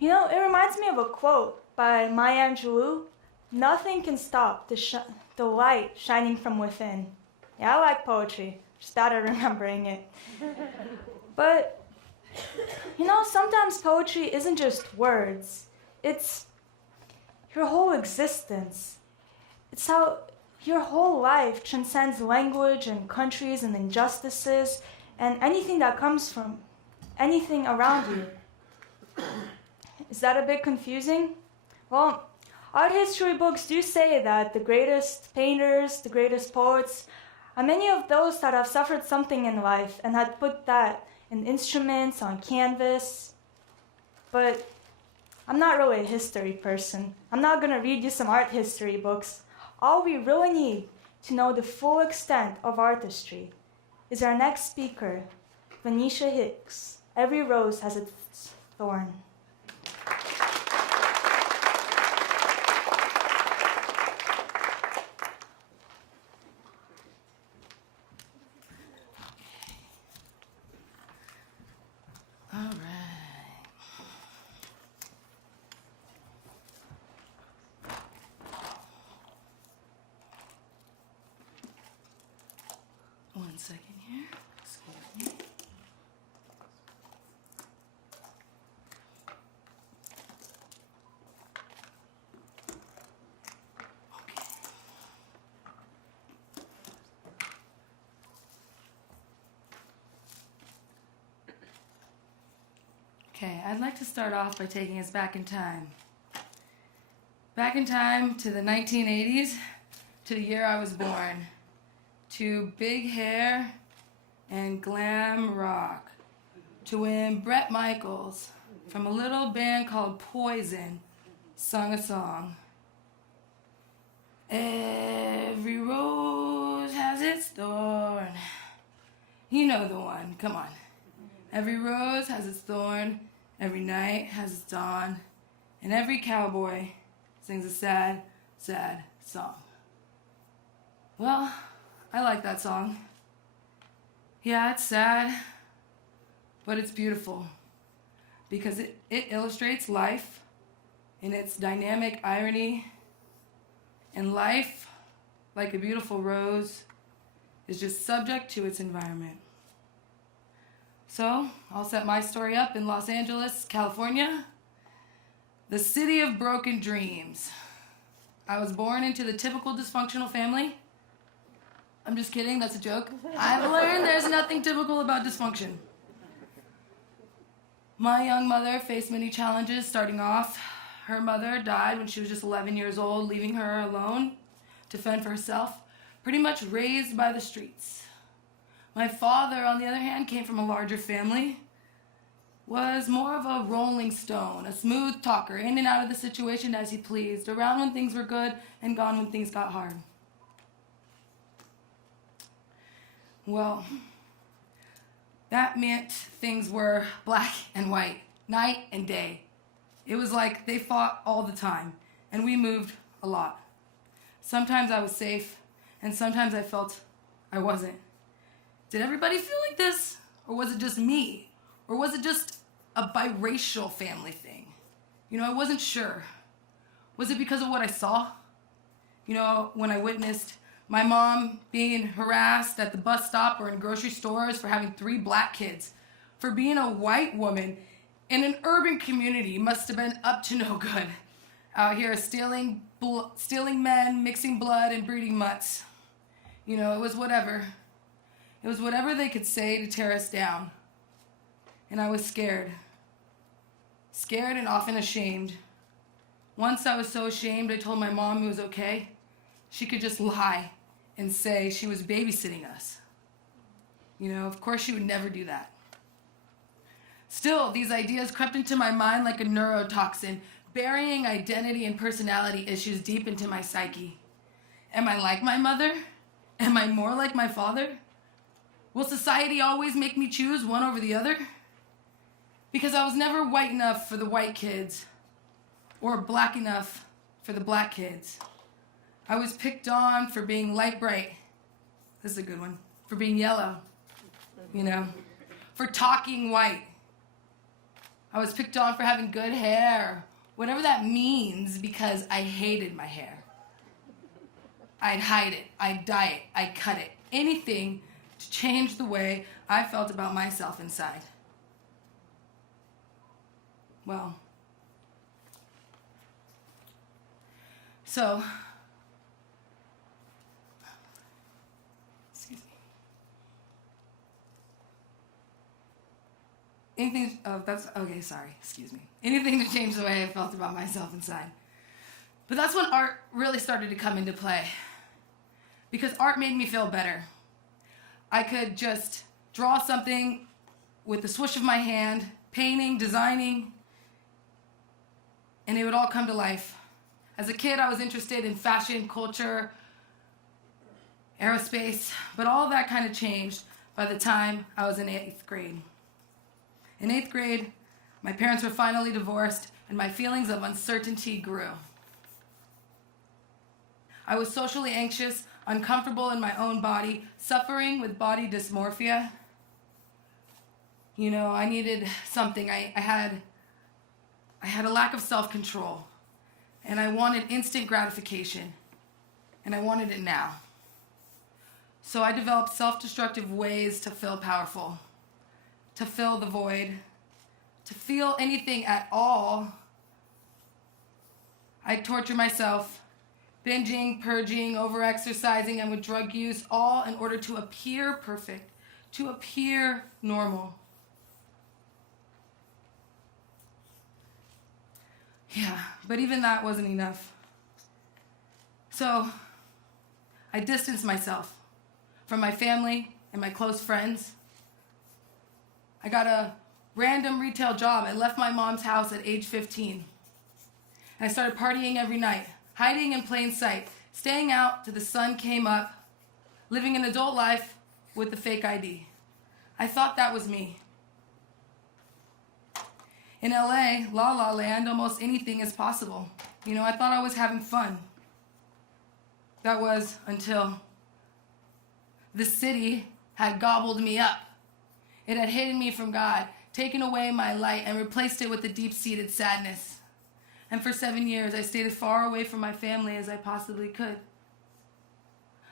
You know, it reminds me of a quote by Maya Angelou. Nothing can stop the light shining from within. Yeah, I like poetry. Just started remembering it. But, you know, sometimes poetry isn't just words. It's your whole existence. It's how your whole life transcends language and countries and injustices and anything that comes from anything around you. Is that a bit confusing? Well, art history books do say that the greatest painters, the greatest poets, are many of those that have suffered something in life and had put that in instruments, on canvas. But I'm not really a history person. I'm not going to read you some art history books. All we really need to know the full extent of artistry is our next speaker, Vaneysha Hicks. Every rose has its thorn. All right. One second here. Excuse me. Okay, I'd like to start off by taking us back in time. Back in time to the 1980s, to the year I was born, to big hair and glam rock, to when Bret Michaels, from a little band called Poison, sung a song. Every rose has its thorn. You know the one, come on. Every rose has its thorn, every night has its dawn, and every cowboy sings a sad, sad song. Well, I like that song. Yeah, it's sad, but it's beautiful because it illustrates life in its dynamic irony, and life, like a beautiful rose, is just subject to its environment. So, I'll set my story up in Los Angeles, California, the city of broken dreams. I was born into the typical dysfunctional family. I'm just kidding, that's a joke. I've learned there's nothing typical about dysfunction. My young mother faced many challenges starting off. Her mother died when she was just 11 years old, leaving her alone to fend for herself, pretty much raised by the streets. My father, on the other hand, came from a larger family, was more of a rolling stone, a smooth talker, in and out of the situation as he pleased, around when things were good and gone when things got hard. Well, that meant things were black and white, night and day. It was like they fought all the time, and we moved a lot. Sometimes I was safe, and sometimes I felt I wasn't. Did everybody feel like this? Or was it just me? Or was it just a biracial family thing? You know, I wasn't sure. Was it because of what I saw? You know, when I witnessed my mom being harassed at the bus stop or in grocery stores for having 3 black kids, for being a white woman in an urban community must have been up to no good. Out here stealing men, mixing blood, and breeding mutts. You know, it was whatever. It was whatever they could say to tear us down. And I was scared. Scared and often ashamed. Once I was so ashamed I told my mom it was okay. She could just lie and say she was babysitting us. You know, of course she would never do that. Still, these ideas crept into my mind like a neurotoxin, burying identity and personality issues deep into my psyche. Am I like my mother? Am I more like my father? Will society always make me choose one over the other? Because I was never white enough for the white kids, or black enough for the black kids. I was picked on for being light bright. This is a good one. For being yellow, you know. For talking white. I was picked on for having good hair, whatever that means, because I hated my hair. I'd hide it, I'd dye it, I'd cut it, anything to change the way I felt about myself inside. Well, so, excuse me. Anything to change the way I felt about myself inside. But that's when art really started to come into play. Because art made me feel better. I could just draw something with the swoosh of my hand, painting, designing, and it would all come to life. As a kid, I was interested in fashion, culture, aerospace, but all that kind of changed by the time I was in 8th grade. In 8th grade, my parents were finally divorced, and my feelings of uncertainty grew. I was socially anxious, uncomfortable in my own body, suffering with body dysmorphia. You know, I needed something. I had a lack of self-control, and I wanted instant gratification, and I wanted it now. So I developed self-destructive ways to feel powerful, to fill the void, to feel anything at all. I'd torture myself, binging, purging, overexercising, and with drug use, all in order to appear perfect, to appear normal. Yeah, but even that wasn't enough. So I distanced myself from my family and my close friends. I got a random retail job. I left my mom's house at age 15. And I started partying every night, hiding in plain sight, staying out till the sun came up, living an adult life with the fake ID. I thought that was me. In LA, La La Land, almost anything is possible. You know, I thought I was having fun. That was until the city had gobbled me up. It had hidden me from God, taken away my light, and replaced it with a deep-seated sadness. And for 7 years, I stayed as far away from my family as I possibly could.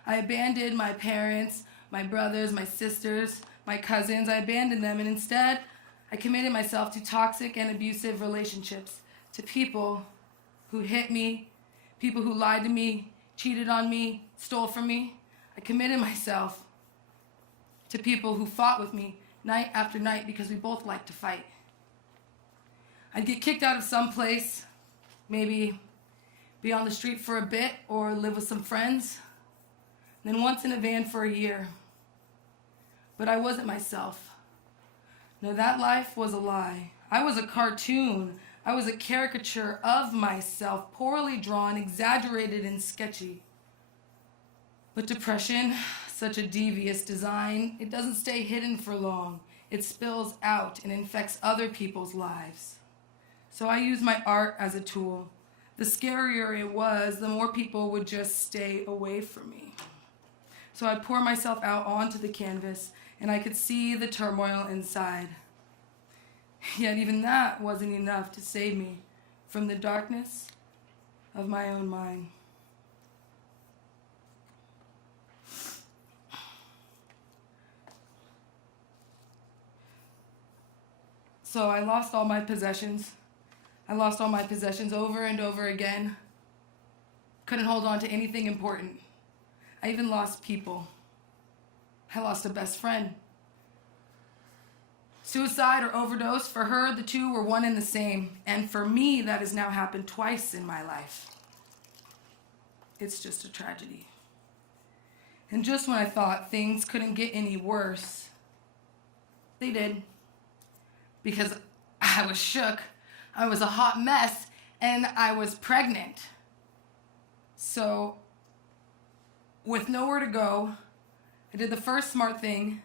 I abandoned my parents, my brothers, my sisters, my cousins. I abandoned them, and instead, I committed myself to toxic and abusive relationships, to people who hit me, people who lied to me, cheated on me, stole from me. I committed myself to people who fought with me night after night because we both liked to fight. I'd get kicked out of some place, maybe be on the street for a bit or live with some friends, then once in a van for a year. But I wasn't myself. No, that life was a lie. I was a cartoon. I was a caricature of myself, poorly drawn, exaggerated, and sketchy. But depression, such a devious design, it doesn't stay hidden for long. It spills out and infects other people's lives. So I use my art as a tool. The scarier it was, the more people would just stay away from me. So I'd pour myself out onto the canvas, and I could see the turmoil inside. Yet even that wasn't enough to save me from the darkness of my own mind. So I lost all my possessions. I lost all my possessions over and over again. Couldn't hold on to anything important. I even lost people. I lost a best friend. Suicide or overdose, for her, the two were one and the same. And for me, that has now happened twice in my life. It's just a tragedy. And just when I thought things couldn't get any worse, they did. Because I was shook, I was a hot mess, and I was pregnant. So, with nowhere to go, I did the first smart thing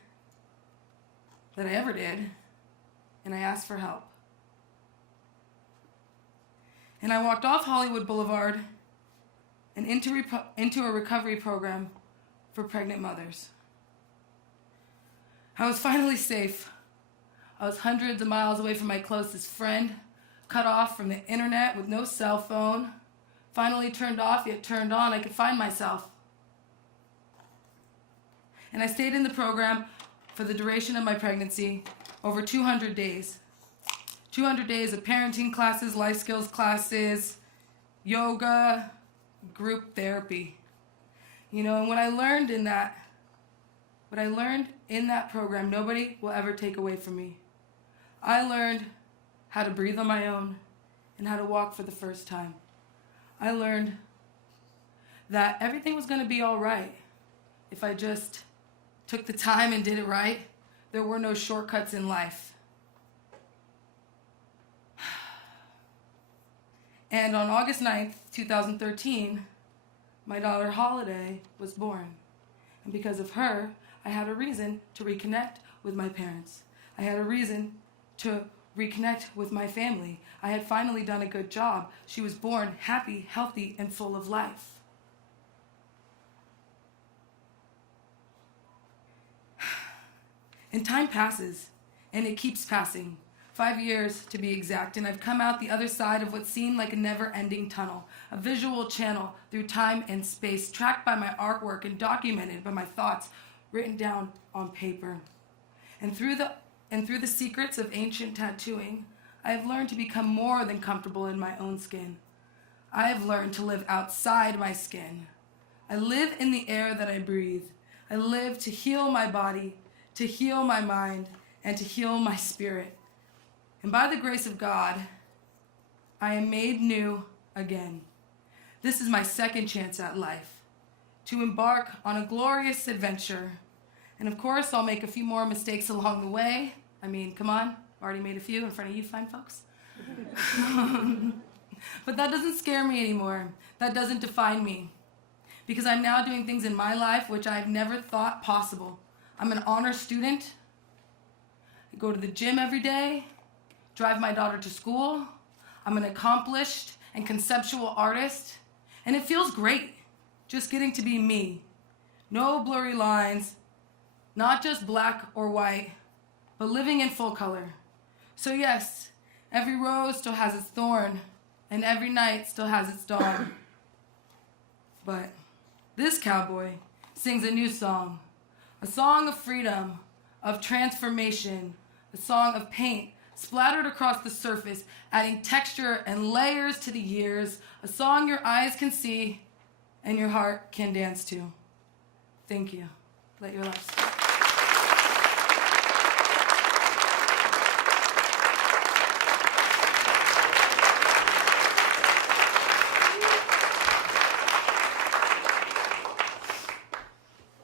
that I ever did, and I asked for help. And I walked off Hollywood Boulevard and into a recovery program for pregnant mothers. I was finally safe. I was hundreds of miles away from my closest friend, cut off from the internet with no cell phone, finally turned off yet turned on. I could find myself. And I stayed in the program for the duration of my pregnancy, over 200 days. 200 days of parenting classes, life skills classes, yoga, group therapy. You know, and what I learned in that program, nobody will ever take away from me. I learned how to breathe on my own and how to walk for the first time. I learned that everything was going to be all right if I just took the time and did it right. There were no shortcuts in life. And on August 9th, 2013, my daughter Holiday was born. And because of her, I had a reason to reconnect with my parents. I had a reason to reconnect with my family. I had finally done a good job. She was born happy, healthy, and full of life. And time passes, and it keeps passing. 5 years to be exact, and I've come out the other side of what seemed like a never-ending tunnel, a visual channel through time and space, tracked by my artwork and documented by my thoughts, written down on paper. And through the secrets of ancient tattooing, I have learned to become more than comfortable in my own skin. I have learned to live outside my skin. I live in the air that I breathe. I live to heal my body, to heal my mind, and to heal my spirit. And by the grace of God, I am made new again. This is my second chance at life, to embark on a glorious adventure. And of course, I'll make a few more mistakes along the way. I mean, come on, I've already made a few in front of you fine folks. But that doesn't scare me anymore. That doesn't define me. Because I'm now doing things in my life which I've never thought possible. I'm an honor student. I go to the gym every day, drive my daughter to school. I'm an accomplished and conceptual artist. And it feels great just getting to be me. No blurry lines, not just black or white, but living in full color. So yes, every rose still has its thorn, and every night still has its dawn. But this cowboy sings a new song, a song of freedom, of transformation, a song of paint splattered across the surface, adding texture and layers to the years, a song your eyes can see and your heart can dance to. Thank you. Let your life speak.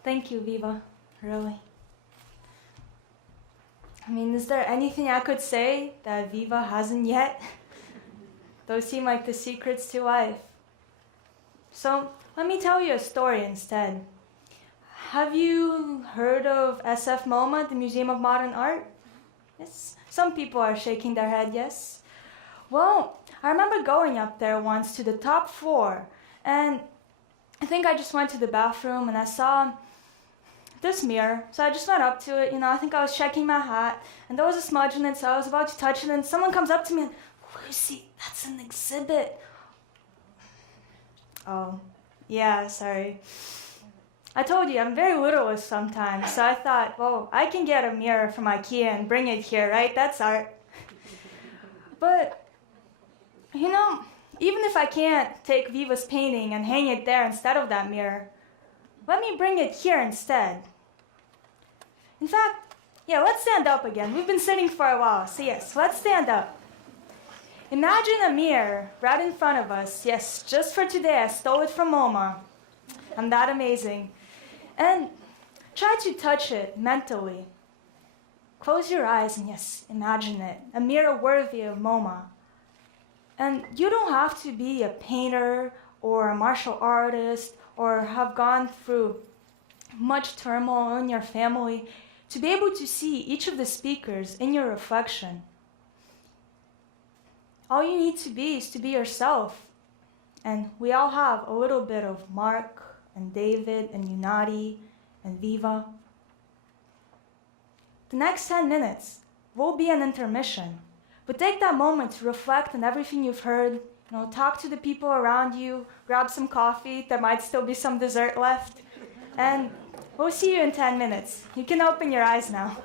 Thank you, Viva, really. I mean, is there anything I could say that Viva hasn't yet? Those seem like the secrets to life. So, let me tell you a story instead. Have you heard of SF MoMA, the Museum of Modern Art? Yes, some people are shaking their head, yes. Well, I remember going up there once to the top floor, and I think I just went to the bathroom and I saw this mirror. So I just went up to it, I think I was checking my hat, and there was a smudge in it, so I was about to touch it, and someone comes up to me and, Lucy, that's an exhibit. Oh, yeah, sorry. I told you, I'm very literalist sometimes, so I thought, well, I can get a mirror from IKEA and bring it here, right? That's art. But, even if I can't take Viva's painting and hang it there instead of that mirror, let me bring it here instead. In fact, yeah, let's stand up again. We've been sitting for a while, so yes, let's stand up. Imagine a mirror right in front of us. Yes, just for today, I stole it from MoMA. I'm that amazing. And try to touch it mentally. Close your eyes and yes, imagine it. A mirror worthy of MoMA. And you don't have to be a painter or a martial artist or have gone through much turmoil in your family to be able to see each of the speakers in your reflection. All you need to be is to be yourself. And we all have a little bit of Mark and David and Unati and Viva. The next 10 minutes, will be an intermission. But take that moment to reflect on everything you've heard, talk to the people around you, grab some coffee, there might still be some dessert left, and we'll see you in 10 minutes. You can open your eyes now.